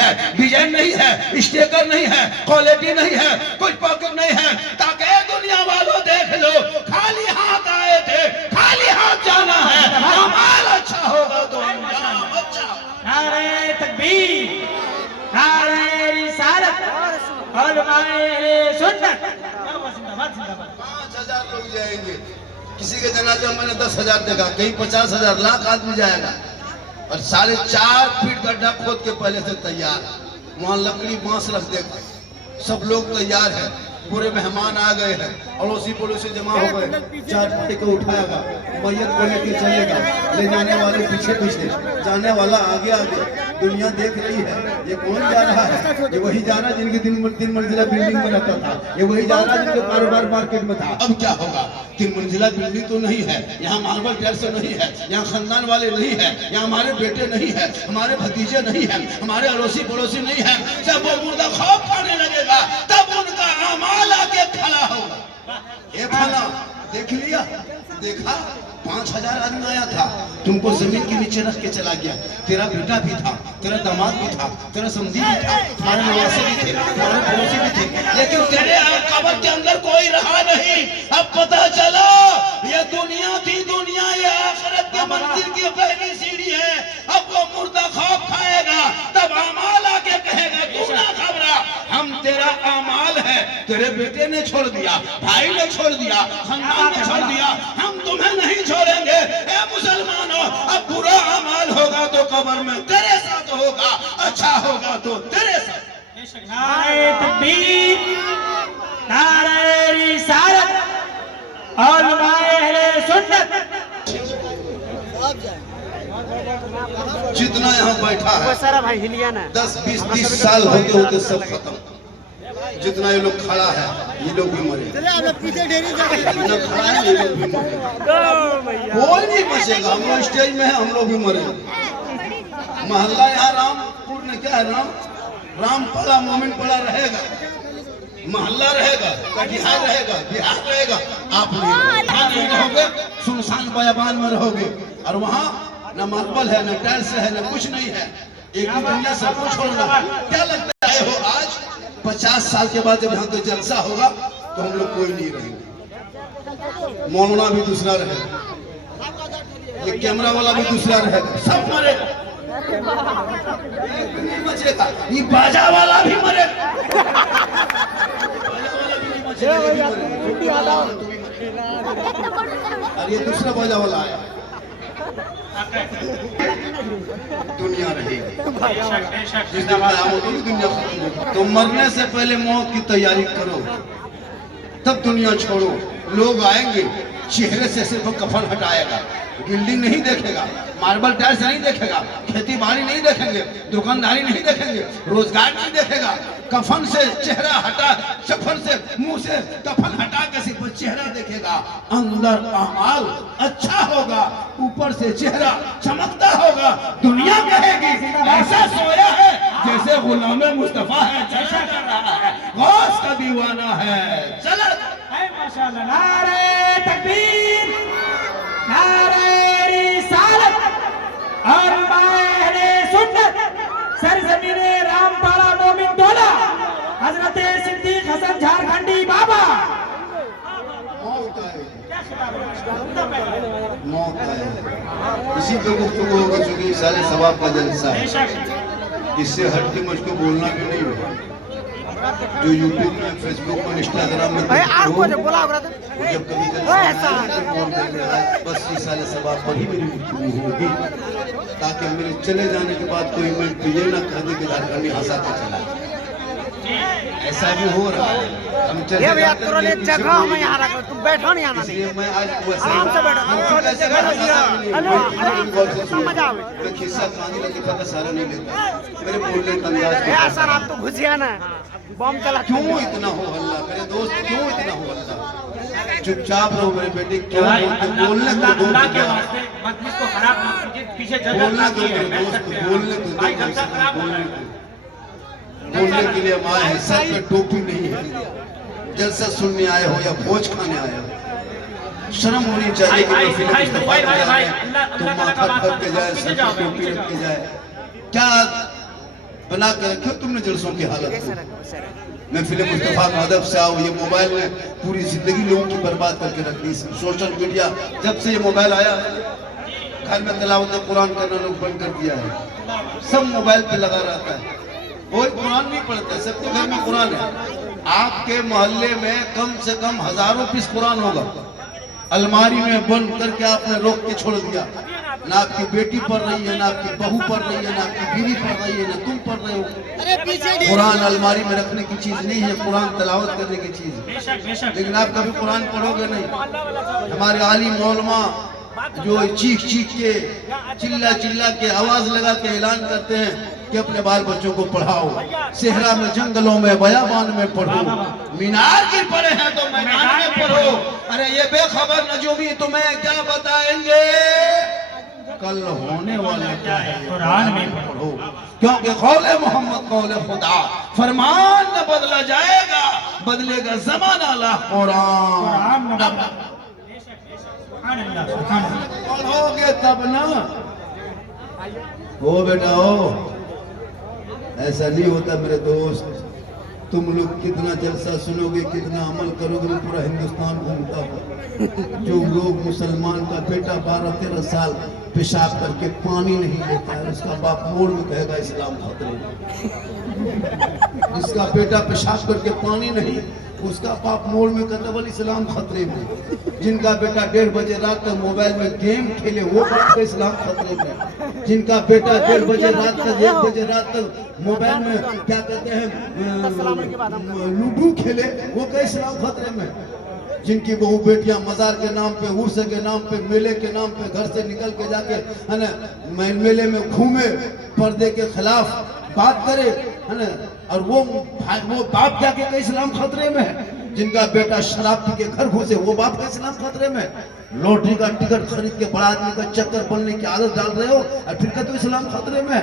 है, डिजाइन नहीं है, स्टिकर नहीं है, क्वालिटी नहीं है, कुछ पॉकेट नहीं है, ताकि दुनिया वालों देख लो खाली हाथ आए थे, खाली हाथ जाना है। अमाल अच्छा होगा तो अंजाम अच्छा। नारे तकबीर, नारे रिसालत और माए सुन्नत। 5,000 लोग जाएंगे। किसी के जनाजा मैंने 10,000 देखा, कहीं 50,000 लाख आदमी जाएगा। और 4.5 फीट गड्ढा खोद के पहले से तैयार, वहाँ लकड़ी बांस रख देगा, सब लोग तैयार है, पूरे मेहमान आ गए हैं, अड़ोसी पड़ोसी जमा हो गए, चार को उठाएगा, मैयत को लेके चलेगा, ले जाने वाले पीछे पीछे, जाने वाला आगे आगे। दुनिया देख रही है, ये कौन जा रहा है? ये वही जा रहा जिनकी 3 मंजिला बिल्डिंग में रहता था, ये वही जा रहा जिनके कारोबार मार्केट में था। अब क्या होगा? 3 मंजिला बिल्डिंग तो नहीं है, यहाँ मार्बल टाइल्स नहीं है, यहाँ खानदान वाले नहीं है, यहाँ हमारे बेटे नहीं है, हमारे भतीजे नहीं है, हमारे अड़ोसी पड़ोसी नहीं है, जब वो मुर्दा खौफ खाने लगेगा तब उनका अमाल आके खड़ा होगा। ये फला देख लिया, देखा 5,000 आदमी आया था, तुमको जमीन के नीचे रख के चला गया। तेरा बेटा भी था, तेरा दामाद भी था, तेरा समधी भी था, तुम्हारे नवासे भी थे, तुम्हारे पड़ोसी भी थे, लेकिन तेरे कब्र के अंदर कोई रहा नहीं। अब पता चला ये दुनिया थी दुनिया, ये आखिरत के मंजिल की पहली सीढ़ी है। अब वो मुर्दा खौफ खाएगा तब अमाल आके कहेगा तू ना घबरा, हम तेरा अमाल है। तेरे बेटे ने छोड़ दिया, भाई ने छोड़ दिया, खानदान ने छोड़ दिया, हम तुम्हें नहीं छोड़ेंगे। ए मुसलमानों, अब बुरा अमाल होगा तो कब्र में तेरे साथ होगा, अच्छा होगा तो तेरे साथ। नारे तकबीर, नारे रिसालत और माए सुन्नत। जितना यहाँ बैठा है सारा भाई हिलिया ना 10, 20, 30 साल होते होते सब खत्म। जितना ये लोग खड़ा है ये लोग भी मरे, जितना खड़ा है ये लोग भी मरे, कोई नहीं बचेगा। हम लोग स्टेज में है, हम लोग भी मरे। मोहल्ला यहाँ रामपुर में क्या है, रामपड़ा मोमिन पड़ा रहेगा, मोहल्ला रहेगा, कटिहार रहेगा, बिहार रहेगा, आप नहीं रहोगे, सुनसान बयाबान में रहोगे। और वहाँ न मार्बल है, न टाइल्स है, न कुछ नहीं है, एक ही दुनिया सब कुछ छोड़ना। क्या लगता है हो आज 50 साल के बाद जब यहाँ तो जलसा होगा तो हम लोग कोई नहीं रहेंगे, मौलाना भी दूसरा रहेगा, ये कैमरा वाला भी दूसरा रहेगा, सब मरेगा, नहीं बचेगा, ये बाजा वाला भी मरेगा, और ये दूसरा बाजा वाला आया। दुनिया रहेगी, जिस दिन क़यामत होगी दुनिया खत्म होगी। तो मरने से पहले मौत की तैयारी करो, तब दुनिया छोड़ो। लोग आएंगे, चेहरे से सिर्फ कफन हटाएगा, बिल्डिंग नहीं देखेगा, मार्बल टाइल्स नहीं देखेगा, खेती बाड़ी नहीं देखेंगे, दुकानदारी नहीं देखेंगे, रोजगार नहीं देखेगा। कफन से चेहरा हटा, कफन से मुंह से कफन हटा के सिर्फ चेहरा देखेगा। अंदर अमाल अच्छा होगा, ऊपर से चेहरा चमकता होगा। दुनिया कहेगी ऐसा सोया है जैसे गुलाम मुस्तफा है, जैसा कर रहा है, गौस का दीवाना है। चलो माशाअल्लाह, नारे तकबीर, नारे रिसालत और माए सुन्नत। सरजमीने रामपाड़ा मोमिन टोला, हजरत सिद्दीक हसन झारखंडी बाबा। मौत आएगी, इसी पे गुफ्तगू होगी, चूंकि सारे सवाब का जलसा है, इससे हट के मुझको बोलना भी नहीं होगा। जो यूट्यूब में, फेसबुक में, इंस्टाग्राम में जब कभी बस ये सारे सवाब पर ही मेरी गुफ्तगू होगी, ताकि मेरे चले जाने के बाद कोई मैं ये ना कह दे कि झारखंडी हंसा के चला। ऐसा भी हो रहा है, हम चले जगह में यहाँ रख, तुम बैठो नहीं आना, इसलिए मैं आज आराम से बैठो, मजा आवे। मैं खिस्सा कहानी लतीफा का सारा नहीं लेता, मेरे बोलने का अंदाज सर आप तो घुसिया ना बम चला। क्यों इतना हो हल्ला मेरे दोस्त, क्यों इतना हो हल्ला? चुपचाप रहो मेरे बेटे, क्यों बोलने को दो, अल्लाह के वास्ते मजलिस को खराब मत कीजिए, पीछे जगह बोलने खाली दो है, मेरे बैठ दोस्त, सकते हैं। बोलने को भाई दो, जलसा खराब हो रहा बोलने है। को बोलने के लिए माए हैं, सर पे टोपी नहीं है। जलसा सुनने आए हो या भोज खाने आए हो, शर्म होनी चाहिए कि महफिल में इस्तेफा कर जाए तो माथा ढक के जाए, सर पे टोपी रख के जाए। क्या बना के रखे हो तुमने जलसों की हालत ऐसे में। रखो, ऐसे रखो। मैं फिल्म मुस्तफा मदब से आओ, ये मोबाइल ने पूरी जिंदगी लोगों की बर्बाद करके रख दी। सोशल मीडिया जब से ये मोबाइल आया, घर में तिलावत कुरान करना लोग बंद कर दिया है, सब मोबाइल पे लगा रहता है, कोई कुरान नहीं पढ़ता है, सबके घर में कुरान है। आपके मोहल्ले में कम से कम हजारों पीस कुरान होगा, अलमारी में बंद करके आपने रोक के छोड़ दिया। ना आपकी बेटी पढ़ रही है, ना आपकी बहू पढ़ रही है, ना आपकी बीवी पढ़ रही है, ना तुम पढ़ रहे हो। कुरान अलमारी में रखने की चीज नहीं है, कुरान तिलावत करने की चीज है। बेशक बेशक लेकिन आप कभी कुरान पढ़ोगे नहीं। हमारे आलिम मौलमा जो चीख चीख के चिल्ला चिल्ला के आवाज लगा के ऐलान करते हैं कि अपने बाल बच्चों को पढ़ाओ, सेहरा में, जंगलों में, बयाबान में पढ़ो, मीनार की पढ़े हैं तो मैदान में पढ़ो। अरे ये बेखबर नजूमी तुम्हें क्या बताएंगे कल होने वाला क्या है, कुरान में पढ़ो, क्योंकि कौले मोहम्मद कौले खुदा, फरमान न बदला जाएगा, बदलेगा जमाना ला कुरान। पढ़ोगे तब ना हो बेटा हो। ऐसा नहीं होता मेरे दोस्त, तुम लोग कितना जलसा सुनोगे, कितना अमल करोगे, मैं पूरा हिंदुस्तान घूमता हूँ। जो लोग मुसलमान का बेटा 12-13 साल पेशाब करके पानी नहीं लेता है, उसका बाप मोड़ में कहेगा इस्लाम खतरे में। जिसका बेटा पेशाब करके पानी नहीं, उसका बाप मोड़ में कहता बोल इस्लाम खतरे में। जिनका बेटा 1:30 बजे रात तक मोबाइल में गेम खेले, वो बाप का इस्लाम खतरे में। जिनका बेटा 1:30 बजे रात तक, 1 बजे रात तक मोबाइल में क्या कहते हैं लूडो खेले, वो का इस्लाम खतरे में। जिनकी बहू बेटियां मजार के नाम पे, उर्स के नाम पे, मेले के नाम पे घर से निकल के जाके है ना मेले में घूमे, पर्दे के खिलाफ बात करे, है ना, और वो बाप क्या के इस्लाम खतरे में है। जिनका बेटा शराब पी के घर घुसे, वो बाप का इस्लाम खतरे में। लॉटरी का टिकट खरीद के बड़ा आदमी का चक्कर बनने की आदत डाल रहे हो और फिर का तो इस्लाम खतरे में।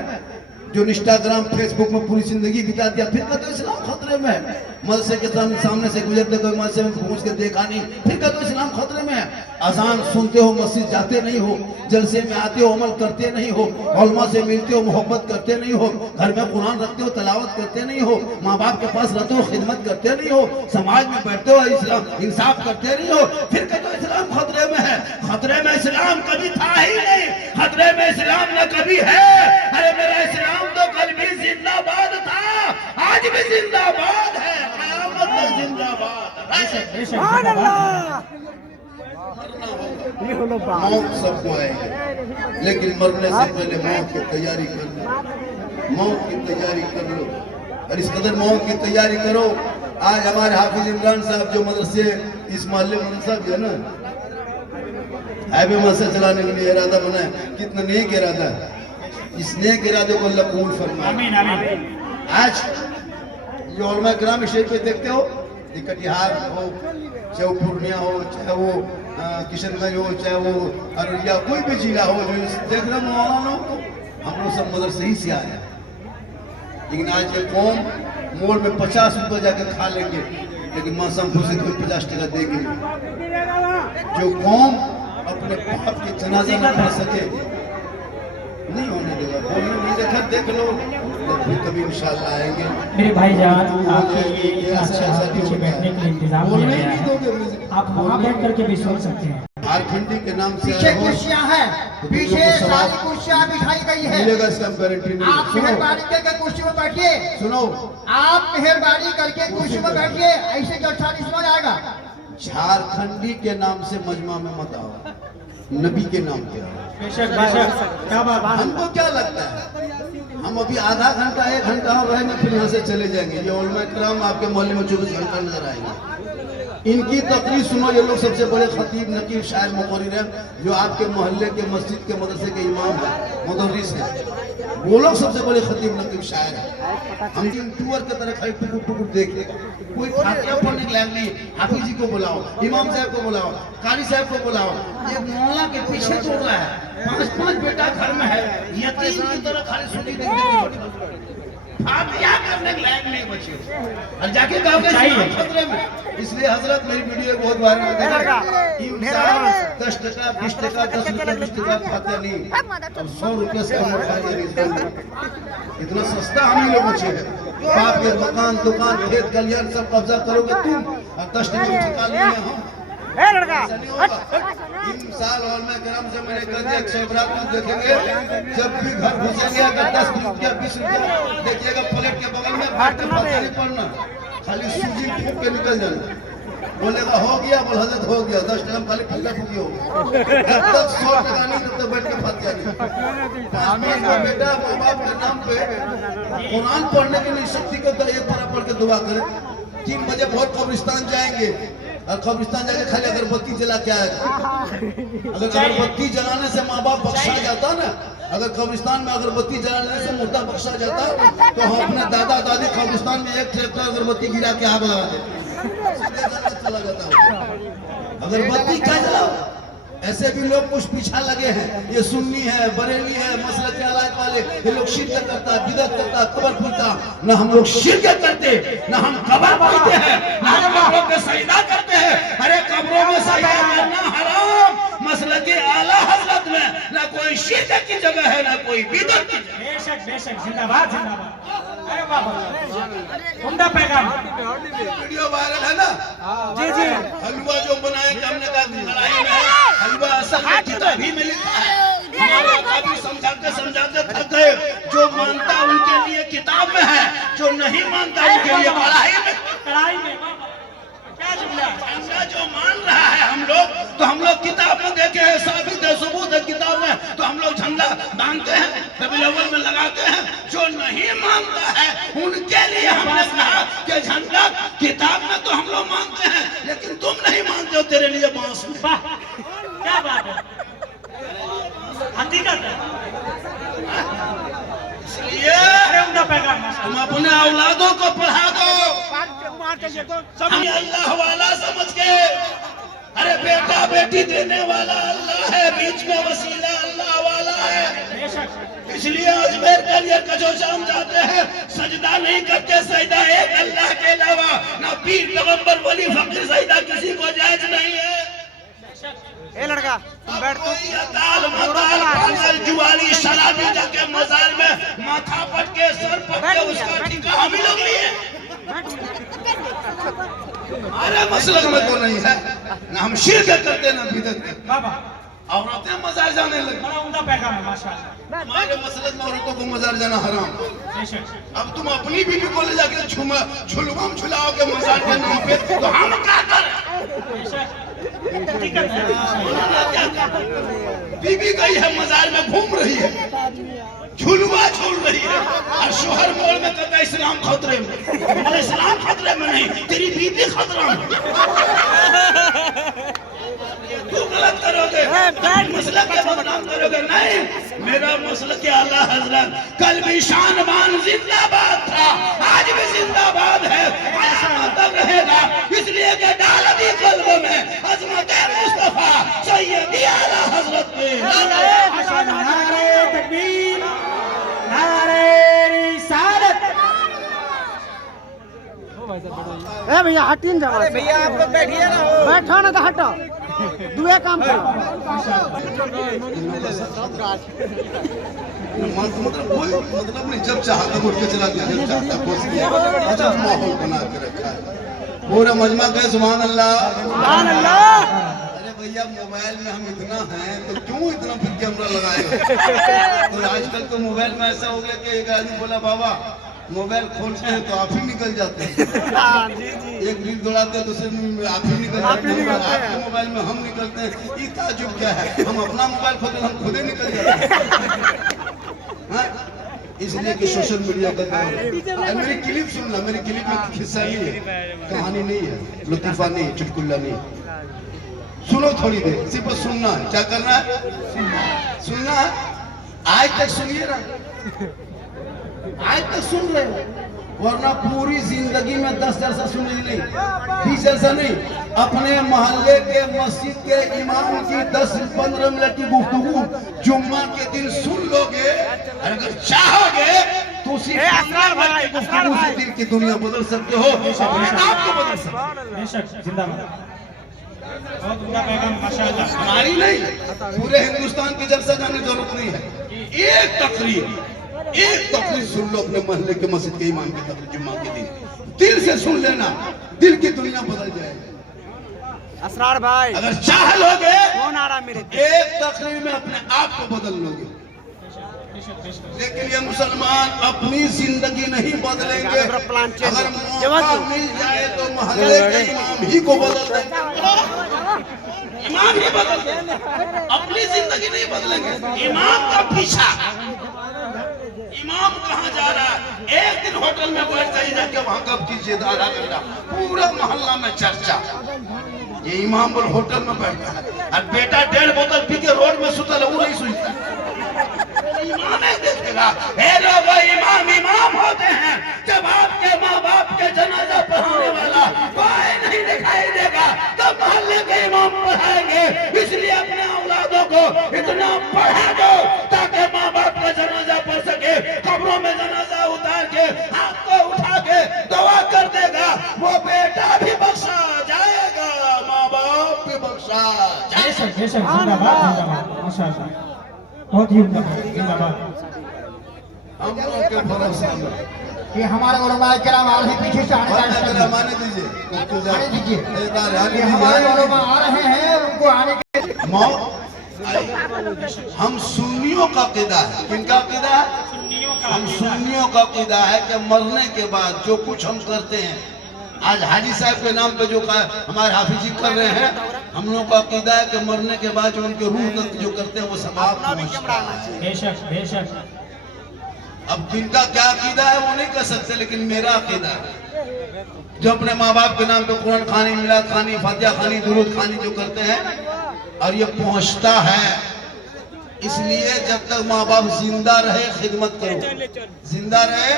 जो इंस्टाग्राम फेसबुक में पूरी जिंदगी बिता दिया, फिर का तो इस्लाम खतरे में। मदरसे के सामने से गुजरते कोई मदरसे में पहुंच के देखा नहीं, फिर का तो इस्लाम खतरे में। अजान सुनते हो, मस्जिद जाते नहीं हो, जलसे में आते हो, अमल करते नहीं हो, उलमा से मिलते हो, मोहब्बत करते नहीं हो, घर में कुरान रखते हो, तलावत करते नहीं हो, माँ बाप के पास रहते हो, खिदमत करते नहीं हो, समाज में बैठते हो, इस्लाम इंसाफ करते नहीं हो, फिर का तो इस्लाम खतरे में है। खतरे में इस्लाम कभी था ही नहीं, खतरे में इस्लाम न कभी है। अरे मेरा इस्लाम तो कल भी जिंदाबाद था, आज भी जिंदाबाद है, क़यामत तक जिंदाबाद। सुभान अल्लाह। ये बोलो बाप। मौत सबको आएगी, लेकिन मरने से पहले मौत की तैयारी कर लो, मौत की तैयारी कर लो। और इस कदर मौत की तैयारी करो। आज हमारे हाफिज इमरान साहब जो मदरसे इस मोहल्ले मदरसा भी है ना, हाईवे मदरसा चलाने के लिए इरादा बनाए, कितना नेक इरादा है। इस नेक इरादे को अल्लाह कबूल फरमाए। आमीन आमीन। आज ये उलमा किराम स्टेज पे देखते हो, ये कटिहार हो, चाहे वो पूर्णिया हो, चाहे वो किशनगंज हो, चाहे वो अररिया, कोई भी जिला हो, जो देख रहे मौलाना को, हम लोग सब मदरसे ही से आए। लेकिन आज ये कौम मोड़ में 50 रुपये जाके खा लेंगे, लेकिन मौसम खुशी कोई 50 टका देगी नहीं। जो कौम अपने बाप के जनाजा न पढ़ सके, नहीं होने देगा। बोलने नहीं देखा, देख लो, फिर कभी इंशाल्लाह आएंगे। मेरे भाईजान, आपके लिए अच्छा पीछे बैठने के लिए इंतजाम किया गया है, आप वहाँ बैठ करके भी सुन सकते हैं। झारखंडी के नाम से पीछे कुर्सियां हैं, पीछे सारी कुर्सियां बिठाई गई है। मिलेगा, इसका गारंटी नहीं। आप मेहरबानी करके कुर्सी में बैठिए, सुनो, आप मेहरबानी करके कुर्सी में बैठिए, ऐसे जलसा नहीं सुना जाएगा। झारखंडी के नाम से मजमा में मत आओ, नबी के नाम पे आओ। बेशक बेशक, क्या बात। हमको क्या लगता है, हम अभी आधा घंटा 1 घंटा और रहेंगे, फिर यहाँ से चले जाएंगे। ये उलमा किराम आपके मोहल्ले में 24 घंटा नजर आएंगे। इनकी तकरीर सुनो, ये लोग सबसे बड़े खतीब, नकीब, शायर, मुकर्रिर हैं, जो आपके मोहल्ले के मस्जिद के मदरसे के इमाम हैं, मुदर्रिस हैं। वो लोग सबसे बड़े खतीब, नकीब, शायर हैं। हम इन टूर की तरह खाली टुकुर टुकुर देख, कोई फातिहा पढ़ने के लायक नहीं। हाफिज जी को बुलाओ, इमाम साहब को बुलाओ, कारी साहब को बुलाओ। ये मौला के पीछे दौड़ रहा है, 5-5 बेटा घर में है, यतीम की तरह खाली सुनी देखने की फातिहा करने के लायक नहीं बचे और जाके कहोगे इस्लाम खतरे में। इसलिए हजरत मेरी वीडियो बहुत बार में देखा 10 टका 20 टका 10 रुपया 20 टका फातिहा नहीं, अब 100 रुपये से कम फातिहा नहीं इसके अंदर। इतना सस्ता हम ही लोग बचे हैं। बाप के मकान दुकान खेत खलियान सब कब्जा करोगे तुम और 10 टका ठिका लिए हम। ऐसा नहीं होगा। 3 साल और मैं ग्राम से मैंने कह दिया 100 रात में देखेंगे जब भी घर घुसेंगे अगर 10 रुपया 20 रुपया देखिएगा प्लेट के बगल में बैठ के पता नहीं पड़ना, खाली सूजी फूक के निकल जाना। बोलेगा हो गया, बोल हजरत हो गया, 10 टका खाली फूका फूकी हो गया। जब तक 100 टका नहीं तब तक बैठ के फातिहा नहीं। 5 का बेटा माँ बाप के नाम पे कुरान पढ़ने की नहीं शक्ति को एक पारा पढ़ के दुआ करे। 3 बजे भोर कब्रिस्तान जाएंगे और कब्रिस्तान जाके खाली अगरबत्ती जला के आएगा। अगर अगरबत्ती जलाने से माँ बाप बख्शा जाता ना, अगर कब्रिस्तान में अगरबत्ती जलाने से मुर्दा बख्शा जाता तो हम अपने दादा दादी कब्रिस्तान में एक ट्रैक्टर अगरबत्ती गिरा के आग लगा देते, चला जाता। अगरबत्ती क्या जलाओ? ऐसे भी लोग कुछ पीछा लगे हैं, ये सुन्नी है बरेली है मसलक अलायत वाले, ये लोग शिरक करता है बिदअत करता है कब्र पूजता। न हम लोग शिरक करते न हम कब्र पूजते हैं न हम कब्रों पे सजदा करते हैं। अरे कब्रों में सजदा करना हराम मसलक आला हजरत में न कोई शिरक की जगह है न कोई बिदअत की जगह। बेशक बेशक जिंदाबाद जिंदाबाद। अरे बाबा उम्दा पैगाम। वीडियो वायरल है ना? जी जी। हलवा जो बनाए हमने कहा लड़ाई में हलवा असल में किताब ही में लिखा है। हमारे आका भी समझाते थक गए। जो मानता उनके लिए किताब में है, जो नहीं मानता उनके लिए कढ़ाई में क्या जुमला? झंडा जो मान रहा है हम लोग तो हम लोग किताब में देखे हैं, साबित है सबूत है किताब में, तो हम लोग झंडा बांधते हैं रबीउल अव्वल में लगाते हैं। जो नहीं मानता है उनके लिए हमने कहा कि झंडा किताब में तो हम लोग मानते हैं लेकिन तुम नहीं मानते हो, तेरे लिए बांस में। क्या बात है, हकीकत है। इसलिए अरे उम्दा पैगाम। तुम अपने औलादों को पढ़ा दो अल्लाह वाला समझ के। अरे बेटा बेटी देने वाला अल्लाह है, बीच में वसीला अल्लाह वाला है। इसलिए अजमेर के लिए कचौशाम जाते हैं, सजदा नहीं करते, सजदा एक अल्लाह के अलावा ना पीर पैगंबर वली फकीर सजदा किसी को जायज नहीं है। ए लड़का बैठ तो। कोई अताल मताल पागल जुआली शराबी जाके मजार में माथा पट के सर पट के उसका ठिका हम ही लोग लिए। अरे मसलक में तो नहीं है ना, हम शिरक करते ना बिदअत करते। बाबा औरतें मजार जाने लगी। बड़ा उम्दा पैगाम है माशाअल्लाह। हमारे मसलक में औरतों को मजार जाना हराम। बेशक। अब तुम अपनी बीवी को ले जाके झुलवाम झुलाओगे मजार के नाम पे तो हम क्या करें? बेशक हकीकत है। बीवी गई है मजार में घूम रही है, झुलवा झूल रही है और शोहर मोड़ में कहता है इस्लाम खतरे में। अरे इस्लाम खतरे में नहीं, तेरी बीवी खतरा में। तू गलत करोगे, मसलक के बदनाम करोगे। नहीं, मेरा मसलक के आला हजरत कल भी शानबान जिंदाबाद था, आज भी जिंदाबाद है, क़यामत तक रहेगा। इसलिए कि डाल दी कल्ब में अज़मत मुस्तफा सैयदी आला हजरत के। नारे तकबीर, नारे रिसालत। ए भैया हटिन जाओ। अरे भैया आप लोग बैठिए ना, बैठो ना तो हटो, दुए काम करो। मतलब नहीं, जब चाहता उठ के चला गया, जब चाहता घुस गया। अच्छा माहौल बना के रखा है पूरा मजमा का। सुभान अल्लाह सुभान अल्लाह। अरे भैया मोबाइल में हम इतना हैं तो क्यों इतना फिर कैमरा लगाए हो? तो आजकल तो मोबाइल में ऐसा हो गया कि एक आदमी बोला बाबा मोबाइल खोलते हैं तो आप ही निकल जाते हैं। एक रील दौड़ाते हैं दूसरे में आप ही निकल जाते हैं। आपके मोबाइल में हम निकलते हैं, ये ताजुब क्या है? हम अपना मोबाइल खोलते हम खुद ही निकल जाते हैं। इसलिए कि सोशल मीडिया का दौर है। मेरी क्लिप सुनना, मेरी क्लिप में किस्सा नहीं है, कहानी नहीं है, लतीफा नहीं, चुटकुला नहीं। सुनो थोड़ी देर, सिर्फ सुनना है। क्या करना है? सुनना है। आज तक सुनिए ना, आज तक सुन रहे हो, वरना पूरी जिंदगी में 10 जलसा सुने नहीं, 20 जलसा नहीं। अपने मोहल्ले के मस्जिद के इमाम की 10-15 मिनट की गुफ्तगू जुम्मा के दिन सुन लोगे। और अगर चाहोगे तो सिर्फ असरार भाई, असरार भाई, दिल की दुनिया बदल सकते हो, अपने आप को बदल सकते हो। बेशक जिंदाबाद। बहुत उम्दा पैगाम माशाअल्लाह। हमारी नहीं, पूरे हिंदुस्तान की जलसा जाने की जरूरत नहीं है। एक तकरीर सुन लो अपने मोहल्ले के मस्जिद के इमाम की तकरीर जुम्मा के दिन, दिल से सुन लेना, दिल की दुनिया बदल जाएगी। असरार भाई अगर चाह लोगे कौन आ रहा मेरे एक तकरीर में अपने आप को बदल लोगे। लेकिन ये मुसलमान अपनी जिंदगी नहीं बदलेंगे। अगर मौका मिल जाए तो मोहल्ले के इमाम ही को बदल देंगे, इमाम ही बदल देंगे, अपनी जिंदगी नहीं बदलेंगे। इमाम का पीछा, इमाम कहाँ जा रहा है, एक दिन होटल में बैठ जाइए जाके वहां कब कीजिए आधा घंटा, पूरा मोहल्ला में चर्चा। ये इमाम बोल होटल में बैठा है और बेटा 1.5 बोतल पी के रोड में सुतल है, वो नहीं सुनता। इमाम देखेगा, हे लोगों, इमाम होते हैं जब आपके माँ बाप के जनाजा पढ़ाने वाला कोई नहीं दिखाई देगा तब मोहल्ले के इमाम पढ़ाएंगे। इसलिए अपने औलादों को इतना पढ़ा दो ताकि माँ बाप का जनाजा पढ़ सके, कब्रों में जनाजा उतार के हाथ को उठा के दुआ कर देगा, वो बेटा भी बख्शा जाएगा, माँ बाप भी बख्शा जाएगा। बेशक जिंदाबाद माशाअल्लाह। बहुत ही उम्दा जिंदाबाद। हम लोग के भरोसे ये हमारे उलमाए किराम आ रहे हैं, पीछे से आने का माने इंतजार माने दीजिए, आने दीजिए। एक बार आने ये हमारे दीजिए। उलमा आ रहे हैं, उनको आने के हम सुन्नियों का क़ीदा है, किनका क़ीदा है? हम सुन्नियों का क़ीदा है कि मरने के बाद जो कुछ हम करते हैं, आज हाजी साहब के नाम पे जो हमारे हाफिज जी कर रहे हैं, हम लोग का क़ीदा है कि मरने के बाद जो उनके रूह तक जो करते हैं वो सवाब पहुंचता है। बेशक अब किनका क्या अकीदा है वो नहीं कह सकते, लेकिन मेरा अकीदा है जो अपने माँ बाप के नाम पे कुरान खानी, मिलाद खानी, फातिहा खानी, दुरूद खानी जो करते हैं, और ये पहुंचता है। इसलिए जब तक माँ बाप जिंदा रहे खिदमत करो, जिंदा रहे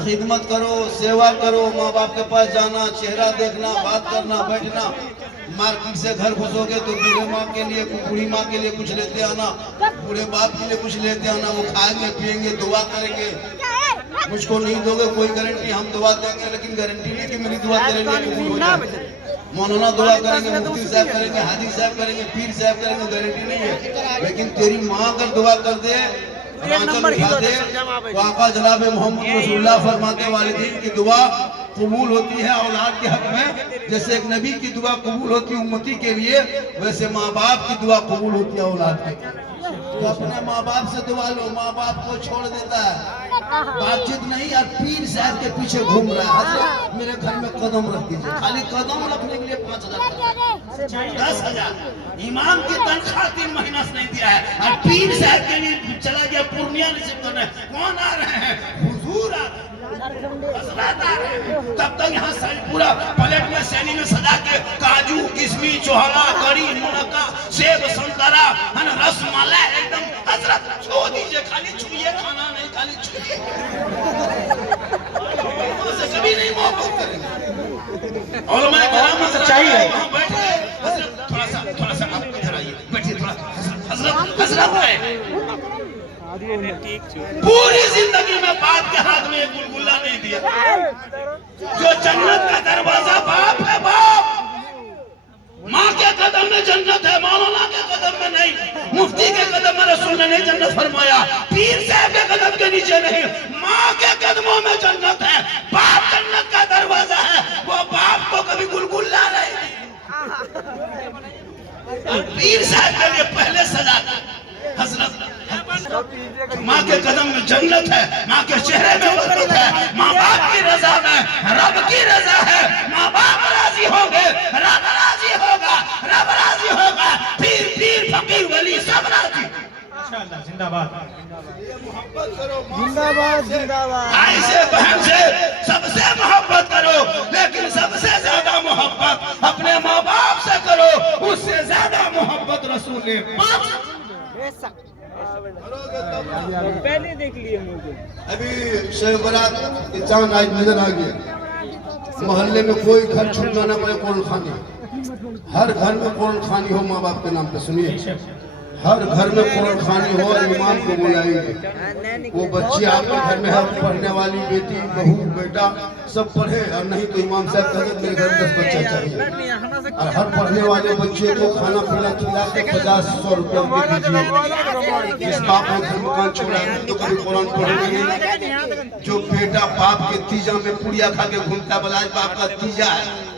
खिदमत करो, सेवा करो, माँ बाप के पास जाना, चेहरा देखना, बात करना, बैठना। मार्केट से घर घुसोगे तो बूढ़े माँ के लिए, बूढ़ी माँ के लिए कुछ लेते आना, बूढ़े बाप के लिए कुछ लेते आना, वो खाएंगे पिएंगे, दुआ करेंगे। मुझको नहीं दोगे कोई गारंटी, हम दुआ देंगे लेकिन गारंटी नहीं कि मेरी दुआ तेरे लिए कबूल हो जाए। मौलाना दुआ करेंगे, मुफ्ती साहब करेंगे, हाजी साहब करेंगे, पीर साहब करेंगे, गारंटी नहीं है। लेकिन तेरी माँ अगर दुआ कर दे, आंचल उठा दे, तो आका जनाब मोहम्मद रसूलुल्लाह फरमाते वालिदैन की दुआ कबूल होती है औलाद के हक में। जैसे एक नबी की दुआ कबूल होती है उम्मती के लिए, वैसे माँ बाप की दुआ कबूल होती है औलाद के। तो अपने माँ बाप से दुआ लो, माँ बाप को छोड़ देता है, बातचीत नहीं, और पीर साहब के पीछे घूम रहा है। हजरत मेरे घर में कदम रख दीजिए, खाली कदम रखने के लिए 5,000 10,000। इमाम की तनख्वाह 3 महीना से नहीं दिया है, और पीर साहब के लिए चला गया पूर्णिया रिसीव करने। कौन आ रहे हैं? हुजूर आ रहे हैं, हजरत आ रहे हैं। तब तक यहाँ पूरा प्लेट में सैनी में सजा के काजू, किशमिश, चोहरा, कड़ी, मुनक्का, सेब, संतरा, रस मलाई, एकदम हजरत छू दीजिए, खाली छुइए, खाना नहीं, खाली छुइए। कभी नहीं मोहब्बत करेंगे। और मैं चाहिए थोड़ा सा आप इधर आइए, बैठिए थोड़ा। हजरत है, पूरी जिंदगी में बाप के हाथ में एक गुलगुला नहीं दिया। जो जन्नत का दरवाजा बाप है, बाप। माँ के कदम में जन्नत है, मौलाना के कदम में नहीं, मुफ्ती के कदम में रसूल ने नहीं जन्नत फरमाया, पीर साहब के कदम के नीचे नहीं, माँ के कदमों में जन्नत है। बाप जन्नत का दरवाजा है, वो बाप को कभी गुलगुला नहीं दी। पीर साहब के लिए पहले सजा हजरत, माँ के कदम में जन्नत है, माँ के चेहरे में बरकत है, माँ बाप की रजा में रब की रजा है। माँ बाप राजी होंगे, रब राजी होगा, रब राजी होगा, पीर फकीर वली सब राजी। माशाअल्लाह जिंदाबाद। मोहब्बत करो, जिंदाबाद भाई से, बहन से, सबसे मोहब्बत करो, लेकिन सबसे ज्यादा मोहब्बत अपने माँ बाप से करो, उससे ज्यादा मोहब्बत रसूल ने पहले देख लिए मुझे। अभी शब बारात की चांद आज नजर आ गया। मोहल्ले में कोई घर छूटना ना पड़े कुरान खानी, हर घर में कुरान खानी हो माँ बाप के नाम पे। सुनिए, हर घर में कुरान खानी हो और इमाम को बुलाएंगे। वो बच्चे आपके घर में है, पढ़ने वाली बेटी बहू बेटा सब पढ़े, और नहीं तो इमाम साहब कहते मेरे घर में 10 बच्चा चाहिए। और हर पढ़ने वाले बच्चे को खाना पीना खिला के 50-100 रुपया उनके दीजिए। जिस बाप ने घर मकान छोड़ा है तो कभी कुरान पढ़ेंगे नहीं। जो बेटा बाप के तीजा में पुड़िया खा के घूमता बला बाप का तीजा है।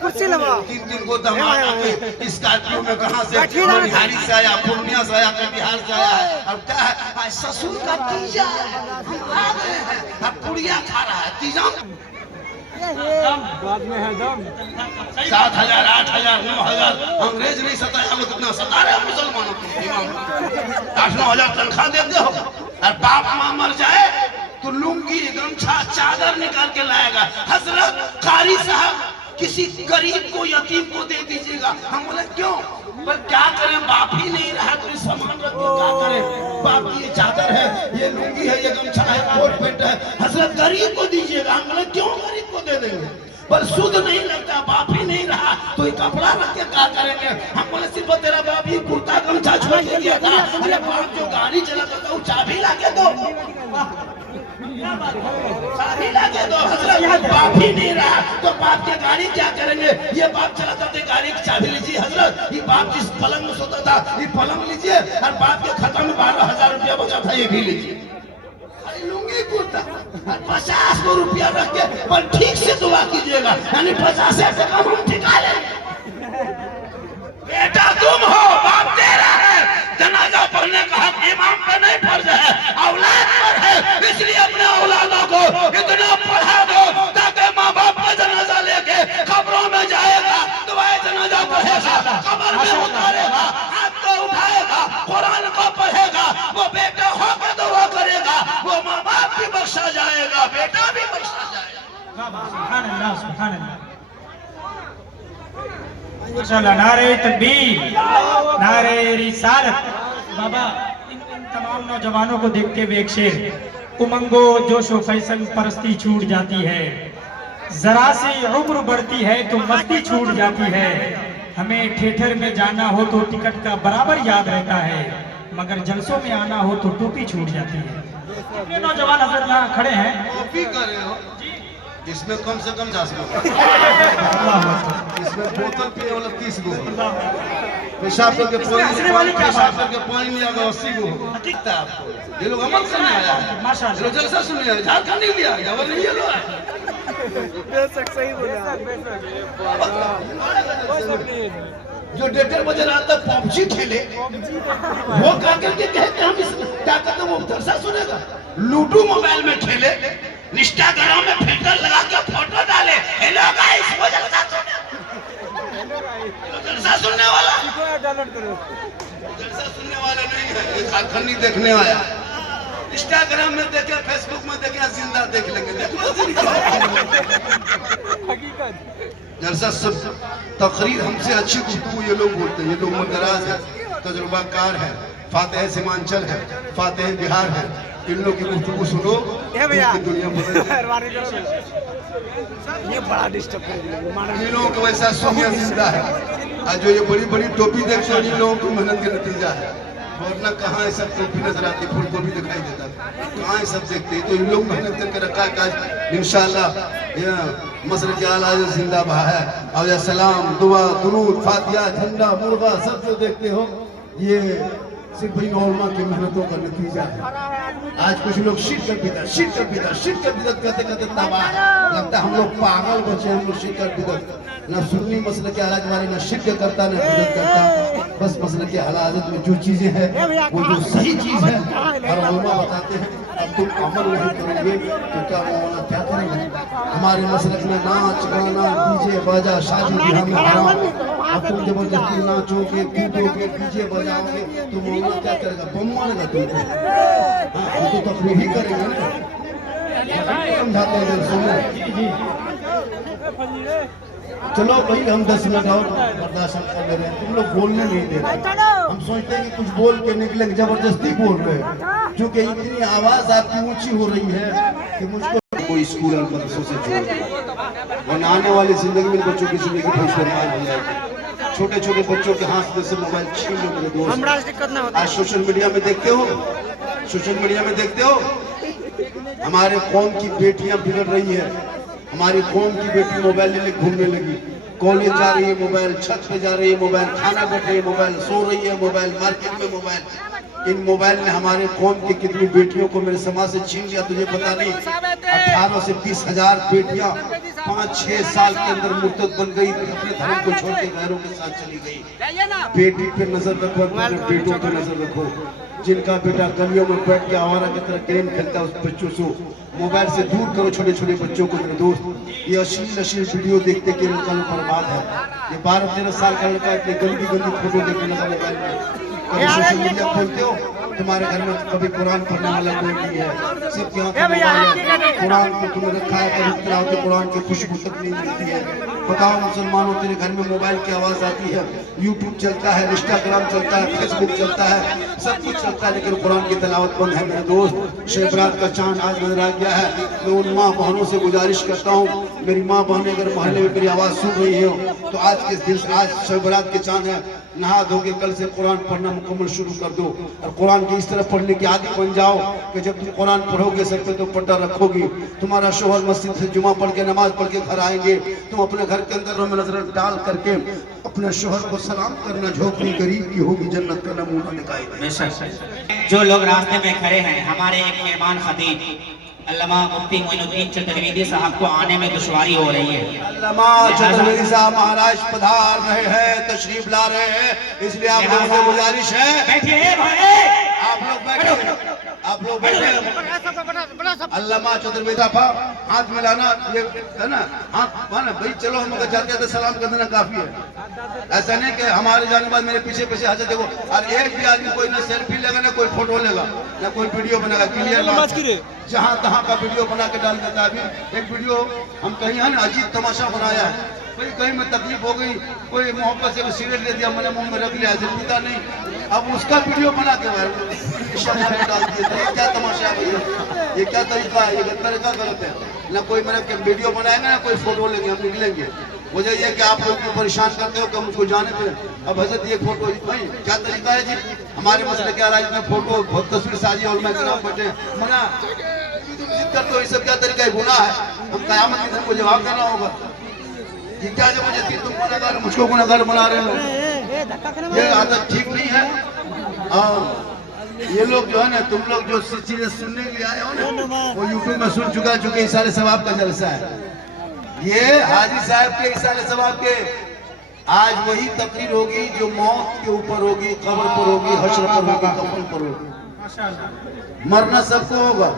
कुर्सी लगा 3 को दामाद आके स्कॉर्पियो में कहां से बिहारी से आया, पूर्णिया से आया, बिहार से आया है। और क्या है ससुर का तीजा है, हम आ गए हैं, अब पुड़िया खा रहा है तीजा बाद में है दम 7,000 8,000 9,000 अंग्रेज नहीं सताया, हम कितना सता रहे मुसलमानों को। इमाम 8-9,000 तनख्वाह देते हो, और बाप माँ मर जाए तो लुंगी गमछा चादर निकाल के लाएगा। हजरत कारी साहब किसी गरीब को यतीम को दे दीजिएगा। हम बोले क्यों? पर क्या करें, बाप ही नहीं रहा तो सामान रख के क्या करें। बाप की ये चादर है, ये लुंगी है, ये गमछा है, कोट पैंट है, हजरत गरीब को दीजिएगा। हम बोले क्यों गरीब को दे देंगे, पर शुद्ध नहीं लगता, बाप ही नहीं रहा तो ये कपड़ा रख के क्या करेंगे। हम बोले सिर्फ तेरा बाप ही कुर्ता गमछा छोड़ के दिया था। अरे बाप जो गाड़ी चलाता था वो चाबी ला के दो, चाबी ला के दो। हजरत बाप ही नहीं रहा तो बाप की गाड़ी क्या करेंगे। ये बाप चलाता था गाड़ी की चाबी लीजिए हजरत, ये बाप जिस पलंग में सोता था ये पलंग लीजिए, और बाप के खाता में 12,000 रुपया बचा था ये भी लीजिए। लुंगी कुर्ता 50 रुपया रख के, पर ठीक से दुआ कीजिएगा, यानी 50 से कम हम ठिका ले। बेटा तुम हो, बाप तेरा है, जनाजा पढ़ने का हक इमाम पे नहीं फर्ज है, औलाद पर है। इसलिए अपने औलादों को इतना पढ़ा दो ताकि माँ बाप का जनाजा लेके कब्रों में जाएगा, दुआए जनाजा पढ़ेगा, कब्र में उतारेगा, हाथ को उठाएगा, कुरान को पढ़ेगा, वो बेटा होकर दुआ करेगा, वो माँ बाप भी बख्शा जाएगा, बेटा भी बख्शा जाएगा। सुभान अल्लाह, सुभान अल्लाह, माशाअल्लाह। नारे तकबीर, नारे रिसालत। बाबा इन तमाम नौजवानों को देखते हुए एक शेर, उमंगो जोशो फैशन परस्ती छूट जाती है, जरा सी उम्र बढ़ती है तो मस्ती छूट जाती है। हमें थिएटर में जाना हो तो टिकट का बराबर याद रहता है, मगर जलसों में आना हो तो टोपी छूट जाती है। ये नौजवान हजरत यहाँ खड़े हैं, कॉपी कर रहे हो, इसमें कम से कम 10 गो, इसमें बोतल पिए वाला 30 गो, पेशाब करके पानी लिया 80 गो। दिखता है आपको, ये लोग अमल करने आया है, माशाअल्लाह, ये लोग जलसा सुनने आया, झारखंड नहीं लिया गया, नहीं ये लोग जो 1:30 बजे रात तक पबजी खेले, वो क्या करके कहते हम इस क्या कहते वो जलसा सुनेगा। लूडो मोबाइल में खेले, इंस्टाग्राम में फिल्टर लगा के फोटो डाले, हेलो गाइस वो जलसा सुनने वाला, जलसा सुनने वाला नहीं है, ये झारखंडी देखने आया। इंस्टाग्राम में देखे, फेसबुक में देखे, जिंदा देख लेंगे, जलसा सब तकरीर हमसे अच्छी गुफ्तगू ये लोग बोलते हैं। ये लोग मुदराज है, तजुर्बाकार है, फातेह सीमांचल है, फातेह बिहार है। इन लोग की गुफ्तगू सुनो, दुनिया बदल ये बड़ा डिस्टर्ब कर इन लोगों को वैसा सुनिया जिंदा है। और जो ये बड़ी बड़ी टोपी देखते हैं इन लोगों की मेहनत का नतीजा है, वरना कहाँ ये सब टोपी नजर आती, फूल गोभी दिखाई देता, कहाँ ये सब देखते हैं। तो इन लोग मेहनत करके रखा है आज इंशाअल्लाह मसर के आला जिंदा बहा है। और या सलाम दुआ दुरूद फातिहा झंडा मुर्गा सब जो देखते हो ये सिर्फ इन उलमा की मेहनतों का नतीजा है। आज कुछ लोग शिरक बिदअत कहते कहते तबाह, लगता है हम लोग पागल बचे, हम लोग शिरक बिदअत न सुन्नी मसले के हालात वाले, न शिरक करता न बिदअत करता। बस मसले के हालात में जो चीजें हैं वो जो सही चीज है और उलमा बताते हैं, अब तुम अमल नहीं करोगे तो क्या मौलाना क्या करेंगे। हमारे मसलक में नाच गाना डीजे बाजा शादी ब्याह में हराम। अब तुम जबरदस्ती नाचोगे कूदोगे डीजे बजाओगे तो मौलाना क्या करेगा, बम मारेगा तुमको। हाँ तो तकलीफ ही करेंगे ना, समझाते हैं सुनो। चलो भाई हम 10 मिनट और बर्दाश्त कर ले रहे हैं, तुम लोग बोलने नहीं दे रहे। हम सोचते हैं कि कुछ बोल के निकले, जबरदस्ती बोल रहे हैं, क्योंकि इतनी आवाज आपकी ऊंची हो रही है कि मुझको कोई स्कूल और मदरसों से जोड़ और आने वाली जिंदगी में बच्चों की जिंदगी बर्बाद हो जाएगी। छोटे छोटे बच्चों के हाथ से मोबाइल छीन लो मेरे दोस्त। हमरा से दिक्कत ना होता आज सोशल मीडिया में देखते हो, सोशल मीडिया में देखते हो हमारे कौम की बेटियां बिगड़ रही है। हमारी कौम की बेटी मोबाइल लेने घूमने लगी, कॉलेज जा रही है मोबाइल, छत पे जा रही है मोबाइल, खाना बैठ रही है मोबाइल, सो रही है मोबाइल, मार्केट में मोबाइल। इन मोबाइल ने हमारे कौम की कितनी बेटियों को मेरे समाज से छीन लिया तुझे पता नहीं। 18 से 20 हजार बेटियां 5-6 साल के अंदर मुर्तद बन गई, अपने धर्म को छोड़ के गैरों के साथ चली गई। बेटी पे नजर रखो, अपने बेटों पे नजर रखो। जिनका बेटा गलियों में बैठ के आवारा की तरह गेम खेलता है, उस बच्चों से मोबाइल से दूर करो छोटे छोटे बच्चों को मेरे दोस्त। ये अश्लील वीडियो देखते के उनका बर्बाद है। ये 12-13 साल का लड़का इतनी गंदी फोटो देखने लगा मोबाइल में। कभी सोशल मीडिया खोलते हो, तुम्हारे घर में कभी कुरान पढ़ने वाला कोई नहीं है, सिर्फ यहाँ का मोबाइल है। कुरान को तुम्हें रखा है, कभी इतना होते कुरान की खुशबू तक नहीं मिलती है। बताओ मुसलमानों, तेरे घर में मोबाइल की आवाज आती है, यूट्यूब चलता है, इंस्टाग्राम चलता है, फेसबुक चलता है, सब कुछ चलता है, लेकिन कुरान की तिलावत बंद है मेरे दोस्त। शब बारात का चांद आज नजर आ गया है। मैं उन माँ बहनों से गुजारिश करता हूँ, मेरी माँ बहनें अगर मोहल्ले में मेरी आवाज सुन रही हो तो आज के दिन, आज शब बारात के चांद है, नहा धो के कल से कुरान पढ़ना मुकम्मल शुरू कर दो। और कुरान की इस तरह पढ़ने की आदत बन जाओ कि जब तुम कुरान पढ़ोगे सर पे तो पट्टा रखोगी, तुम्हारा शोहर मस्जिद से जुमा पढ़ के नमाज पढ़ के घर आएंगे, तुम अपने घर के अंदर में नजर डाल करके अपने शोहर को सलाम करना, झोपड़ी गरीब की होगी, जन्नत का नमूना दिखाई दे। जो लोग रास्ते में खड़े हैं, हमारे एक मेहमान खतीब अल्लामा मुफ्ती मोइनुद्दीन चतुर्वेदी साहब को आने में दुश्वारी हो रही है। अल्लामा चतुर्वेदी साहब महाराज पधार रहे हैं, तशरीफ ला रहे हैं, इसलिए आप लोगों से गुजारिश है बैठिए भाई, आप लोग बैठे, आप लोग बैठे। अल्लामा चतुर्वेदी साहब हाथ मिलाना, ये है ना, हाथ माना भाई, चलो हम अगर जाते हैं तो सलाम कर देना काफी है। ऐसा नहीं कि हमारे जाने के बाद मेरे पीछे पीछे हाथ देखो, और एक भी आदमी कोई ना सेल्फी लेगा, ना कोई फोटो लेगा, ना कोई वीडियो बनाएगा। क्लियर, जहाँ तहाँ का वीडियो बना के डाल देता है। अभी एक वीडियो हम कहीं है ना अजीब तमाशा बनाया है, भाई कहीं में तकलीफ हो गई, कोई मोहब्बत से सिगरेट ले दिया, मैंने मुंह में रख लिया, ऐसे पीता नहीं, अब उसका वीडियो बना के डाल दिया। ये क्या तमाशा है भैया, ये क्या तरीका है, ये तरीका गलत है। ना कोई मेरा वीडियो बनाएगा, ना कोई फोटो लेंगे, हम निकलेंगे। मुझे ये कि आप लोग को परेशान करते हो कि मुझको जाने पे, अब हजरत ये फोटो भाई क्या तरीका है जी, हमारे मसले क्या राज में फोटो बहुत तस्वीर साजी और मैं बैठे मना जिद तो, ये सब क्या तरीका है, गुनाह है। हम कयामत के दिन को जवाब देना होगा। ये क्या जो मुझे तुम गुनहगार, मुझको गुनहगार बना रहे हो, ये आदत ठीक नहीं है। और ये लोग जो है ना, तुम लोग जो चीजें सुनने के लिए आए हो ना, वो यूट्यूब में सुन चुका चुके इशारे सवाब का जलसा है। ये हाजी साहब के इशारे सवाब के आज वही तकरीर होगी जो मौत के ऊपर होगी, कब्र पर होगी, हश्र पर होगी, कफन पर होगी। मरना सबको होगा,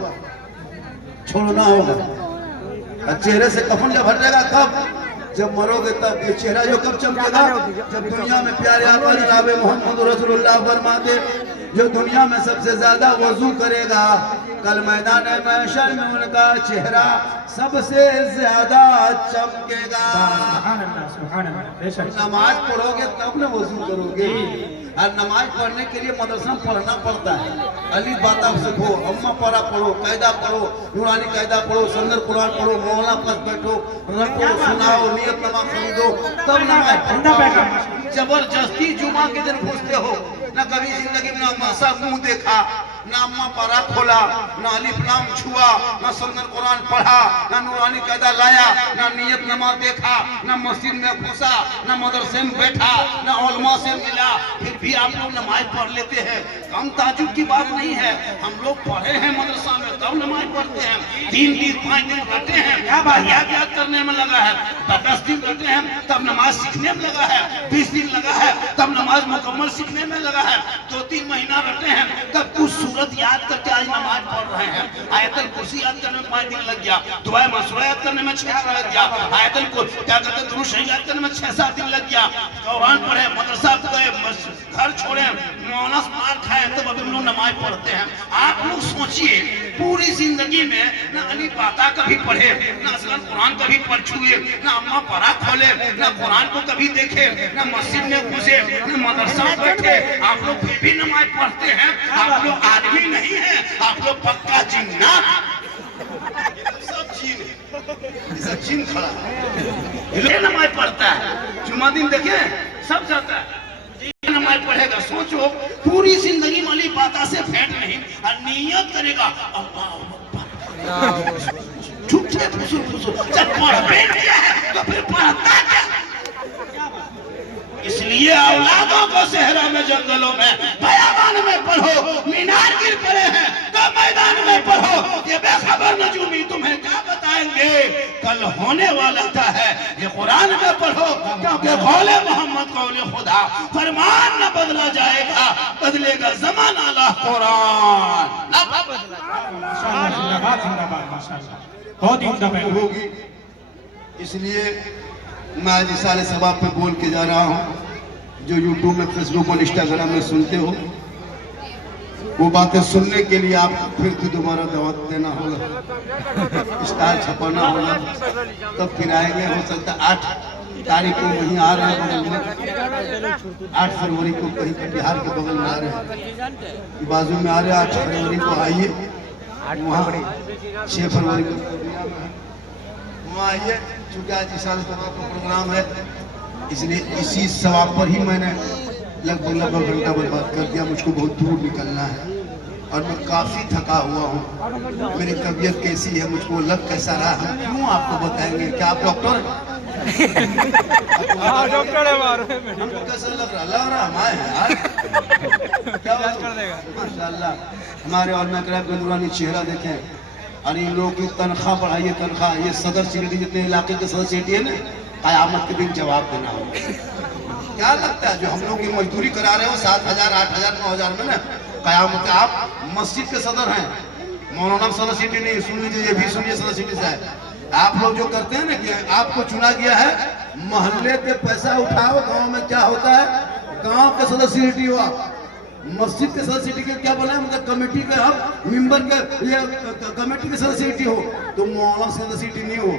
छोड़ना होगा। चेहरे से कफन जब हट जाएगा कब, जब मरोगे तब। ये चेहरा जो कब चमकेगा, जब दुनिया में प्यारे आका जनाब मोहम्मद रसूलुल्लाह फरमाते, जो दुनिया में सबसे ज्यादा वजू करेगा, कल मैदान महशर में उनका चेहरा सबसे ज्यादा चमकेगा। नमाज पढ़ोगे तब ना वजू करोगे, और नमाज पढ़ने के लिए मदरसा पढ़ना पड़ता है। अली बाता सीखो, अम्मा पढ़ा पढ़ो, कायदा पढ़ो, नूरानी कायदा पढ़ो, सुंदर कुरान पढ़ो, मौला पास बैठो, रटो, सुनाओ, नियत नमाज खरीदो, तब नमाज पढ़ो। जबरदस्ती जुमा के दिन घुसते हो, न कभी जिंदगी में ना मुंह देखा, ना अम्मा पारा खोला, ना अलिफ लाम छुआ, ना सुंदर कुरान पढ़ा, ना नूरानी कायदा लाया, ना नियत नमाज देखा, ना मस्जिद में घुसा, ना मदरसे में बैठा, ना उलमा से मिला, फिर भी आप लोग नमाज पढ़ लेते हैं। कम ताजुब की बात नहीं है, हम लोग पढ़े हैं मदरसा में तब नमाज पढ़ते हैं। 3 दिन 5 दिन रहते हैं, याद करने में लगा है, 10 दिन रहते हैं तब नमाज सीखने में लगा है, 20 दिन लगा है तब नमाज मुकम्मल सीखने में लगा है, 2-3 महीना रहते हैं तब कुछ सूरत याद करके आज नमाज पढ़ रहे हैं। आयतल कुर्सी याद करने में 5 दिन लग गया, दुआ मंसूरा याद करने में 6 लग गया, आयतल को क्या कहते हैं दुरूद शरीफ याद करने में 6-7 दिन लग गया, कुरान पढ़े, मदरसा गए, घर छोड़े, मौलाना मार खाए, तब अभी हम लोग नमाज पढ़ते हैं। आप लोग सोचिए, पूरी जिंदगी में ना अली बाता कभी पढ़े, ना असलन कुरान कभी पढ़ छुए, ना अम्मा परा खोले, ना कुरान को कभी देखे, ना मस्जिद में घुसे, ना मदरसा में बैठे, आप लोग फिर भी नमाज पढ़ते हैं। आप लोग आदमी नहीं है, आप लोग पक्का जिन्नात, सब जिन खड़ा है, नमाज पढ़ता है। जुम्मा दिन देखे सब जाता है। नमाज पढ़ेगा, सोचो पूरी जिंदगी मौली बाता से फेंट नहीं और नियत करेगा अल्लाह अकबर, झूठे फुसूल जब पढ़ते क्या है तो फिर पढ़ता क्या। इसलिए औलादों को सहरा में, जंगलों में, बयाबान में पढ़ो। मीनार गिर पड़े हैं तो मैदान में पढ़ो। ये बेखबर नजूमी तुम्हें क्या बताएंगे, कल होने वाला था है ये कुरान में पढ़ो, क्योंकि कौले मोहम्मद कौले खुदा, फरमान न बदला जाएगा, बदलेगा जमाना ला कुरान। माशाल्लाह, जिंदाबाद जिंदाबाद, माशाल्लाह, बहुत ही उम्दा पैगाम। होगी। इसलिए मैं आज सारे सवाब पे बोल के जा रहा हूँ। जो यूट्यूब में, फेसबुक और इंस्टाग्राम में सुनते हो, वो बातें सुनने के लिए आप फिर तो दोबारा दावत देना होगा, स्टार छपाना होगा, तब फिर आएंगे। हो सकता 8 तारीख को वहीं आ रहे हैं बगल में, 8 फरवरी को कहीं कटिहार के बगल में आ रहे हैं, बाजू में आ रहे हैं। 8 फरवरी को आइए, वहाँ 6 फरवरी को वहाँ आइए। चूँकि आज इस साल सवाब का प्रोग्राम है, इसलिए इसी सवाब पर ही मैंने लगभग घंटा बर्बाद कर दिया। मुझको बहुत दूर निकलना है और मैं काफ़ी थका हुआ हूँ। मेरी तबीयत कैसी है, मुझको लग कैसा रहा, हम क्यों आपको बताएंगे। क्या आप डॉक्टर हैं? डॉक्टर है हमको कैसा लग रहा हमारे क्या माशाल्लाह। हमारे और मैं कह नूरानी चेहरा देखें। और इन लोगों की तनख्वाह बढ़ाइए, तनख्वाह। ये सदर सिटी जितने इलाके के सदर सिटी है ना, क़यामत के दिन जवाब देना होगा। क्या लगता है जो हम लोग की मजदूरी करा रहे हो 7,000, 8,000, 9,000 में ना, क़यामत आप मस्जिद के सदर हैं। मौलाना सदर सिटी नहीं, सुन लीजिए, ये भी सुनिए, सदर सिटी से है। आप लोग जो करते हैं ना कि आपको चुना गया है, मोहल्ले के पैसा उठाओ, गाँव में क्या होता है, गाँव के सदर सिटी हुआ, मस्जिद के सदर सिटी के क्या बोला है, मतलब कमेटी के हम मेंबर के, ये कमेटी के सदर सिटी हो, तो मौलाना सदर सिटी नहीं हो।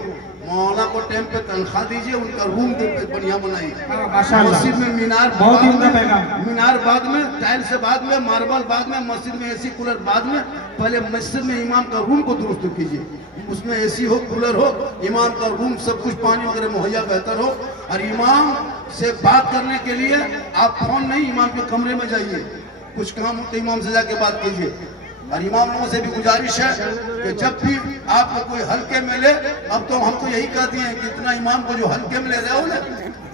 मौलाना को टाइम पे तनख्वाह दीजिए, उनका रूम बढ़िया बनाइए। मस्जिद में मीनार बहुत ही उम्दा पैगाम। मीनार बाद में, टाइल से बाद में, मार्बल बाद में, मस्जिद में एसी कूलर बाद में। पहले मस्जिद में इमाम का रूम को दुरुस्त कीजिए, उसमें एसी हो, कूलर हो, इमाम का रूम, सब कुछ पानी वगैरह मुहैया बेहतर हो। और इमाम से बात करने के लिए आप फोन नहीं, इमाम के कमरे में जाइए, कुछ काम हो तो इमाम से जाके बात कीजिए। और इमाम लोगों से भी गुजारिश है कि जब भी आपको कोई हल्के में ले, अब तो हमको यही कहती हैं कि इतना इमाम को जो हल्के में ले रहे हो ना,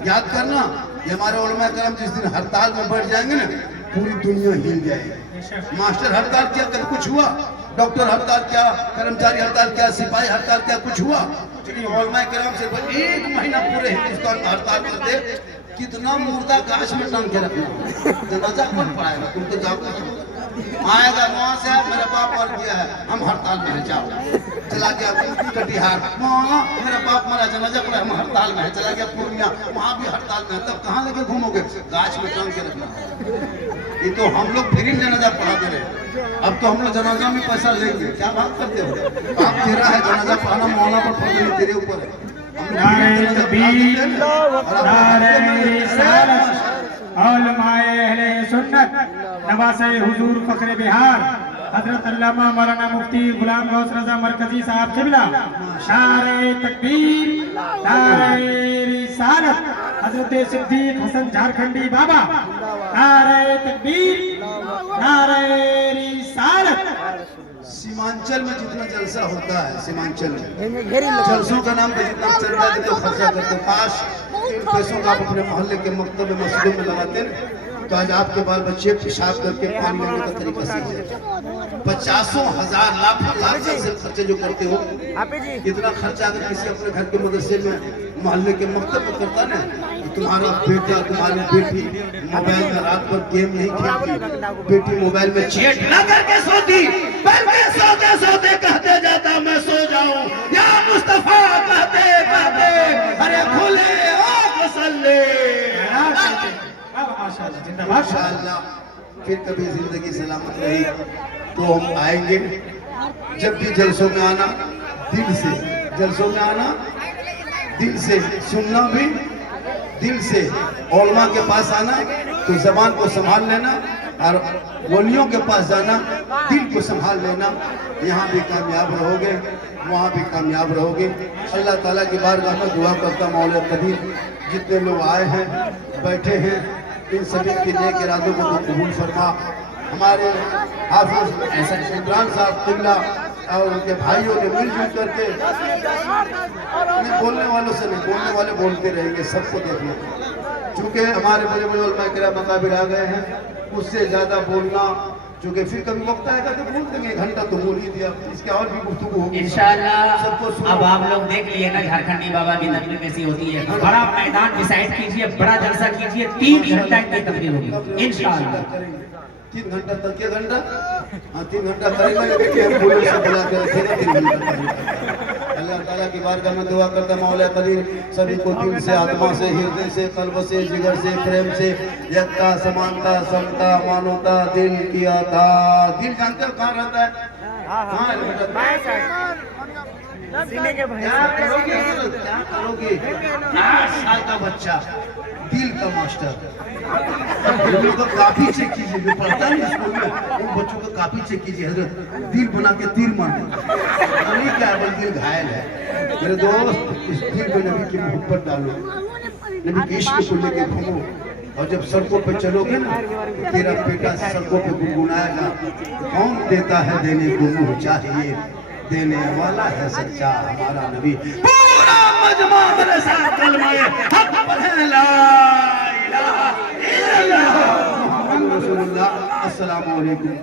याद करना, ये हमारे उलमा करम जिस दिन हड़ताल में बैठ जाएंगे ना, पूरी दुनिया हिल जाएगी। मास्टर हड़ताल किया, कल कुछ हुआ, डॉक्टर हड़ताल किया, कर्मचारी हड़ताल किया, सिपाही हड़ताल किया, कुछ हुआ। लेकिन उलमा करम सिर्फ 1 महीना पूरे हिंदुस्तान में हड़ताल कर दे, कितना मुर्दा गाछ में टांग के रखना, जनाजा कौन पड़ाएगा, तुम तो जाओ आएगा वहाँ से, मेरा बाप मर गया है, हम हड़ताल में है, जाओ। चला गया कटिहार, मेरा बाप मरा, जनाजा पड़ा, हम हड़ताल में है। चला गया पूर्णिया, वहाँ भी हड़ताल में है। तब कहाँ लेके घूमोगे, गाछ में टांग के रखना। ये तो हम लोग फ्री जनाजा पढ़ा दे रहे, अब तो हम लोग जनाजा में पैसा लेंगे। क्या बात करते हो आप, तेरा है जनाजा पढ़ाना, मौला पर पढ़ना तेरे ऊपर है। नारे तकबीर, नारे रिसालत, उलमाए अहले सुन्नत, नवासे हुजूर फखरे बिहार हजरत अल्लामा मौलाना मुफ्ती गुलाम गौस रजा मरकजी साहब किबला। नारे तकबीर, नारे रिसालत, हजरत सिद्दीक हसन झारखंडी बाबा। नारे तकबीर, नारे रिसालत। सीमांचल में जितना जलसा होता है, सीमांचल में जलसों का नाम पे जितना चंदा देते खर्चा करते, पास पैसों का आप अपने मोहल्ले के मकतब में, मस्जिदों में लगाते हैं, तो आज आपके बाल बच्चे पेशाब करके पानी लेने का तरीका सीख जाए। 50,000 लाख से खर्चे जो करते हो, इतना खर्चा अगर किसी अपने घर के मदरसे में, मोहल्ले के मकतब में करता ना, तो तुम्हारा बेटा, तुम्हारी बेटी मोबाइल में रात भर गेम नहीं खेलती, बेटी मोबाइल में चैट न करके सोती, बल्कि सोते सोते कहते जाता मैं सो जाऊं, या मुस्तफा कहते कहते अरे खुले ओ मसल्ले। माशाअल्लाह। फिर कभी जिंदगी सलामत रही तो हम आएंगे। जब भी जलसों में आना, दिल से, जलसों में आना दिल से, सुनना भी दिल से, उलमा के पास आना तो जबान को संभाल लेना, और वलियों के पास जाना, दिल को संभाल लेना, यहाँ भी कामयाब रहोगे, वहाँ भी कामयाब रहोगे। अल्लाह ताला की बारगाह में दुआ करता मौला कदीर जितने लोग आए हैं बैठे हैं इन सभी के नेक इरादों को कबूल फरमा। हमारे हाफिज इमरान साहब किबला और उनके भाइयों ने मिलजुल करके, बोलने वालों से नहीं, बोलने वाले बोलते रहेंगे, सबको देखना। चूँकि हमारे बड़े बड़े उलमा किराम मकाबिर आ गए हैं, उससे ज़्यादा बोलना, चूँकि फिर कभी वक्त आएगा तो बोल देंगे, घंटा तो बोल ही दिया, इसके और भी गुफ्तगू होगी इंशाअल्लाह। सबको सुनो। अब आप लोग देख लिए ना झारखंडी बाबा की तकरीर कैसी होती है। बड़ा मैदान डिसाइड कीजिए, बड़ा जलसा कीजिए, 3 घंटा की तकरीर होगी इंशाअल्लाह। 3 घंटा तक, 1 घंटा, हाँ 3 घंटा करेंगे। हम बोले से बुला के रखेगा 3 घंटा। अल्लाह ताला की बारगाह में दुआ करता मौला कदीर सभी को दिल से, आत्मा से, हृदय से, कल्ब से, जिगर से, प्रेम से, एकता, समानता, समता, मानवता, दिल की आता। दिल जानते हो कहाँ रहता है? कहाँ रहता है? क्या करोगे? 8 साल का बच्चा, दिल का मास्टर। लोगों को काफी चेक कीजिए, जो पढ़ता नहीं स्कूल में, उन बच्चों को काफी चेक कीजिए। हजरत दिल बना के तीर मार दे, क्या है, दिल घायल है। मेरे दोस्त, इस दिल में नबी की मोहब्बत डालो, नबी के इश्क को लेके घूमो, और जब सड़कों पे चलोगे ना, तेरा बेटा सड़कों पे गुनगुनाएगा, कौन देता है देने को मुँह चाहिए, देने वाला है सच्चा हमारा नबी। पूरा मजमा मेरे साथ कलमा हक पढ़े, ला इलाहा इल्लल्लाह मुहम्मद रसूलुल्लाह। अस्सलामु अलैकुम।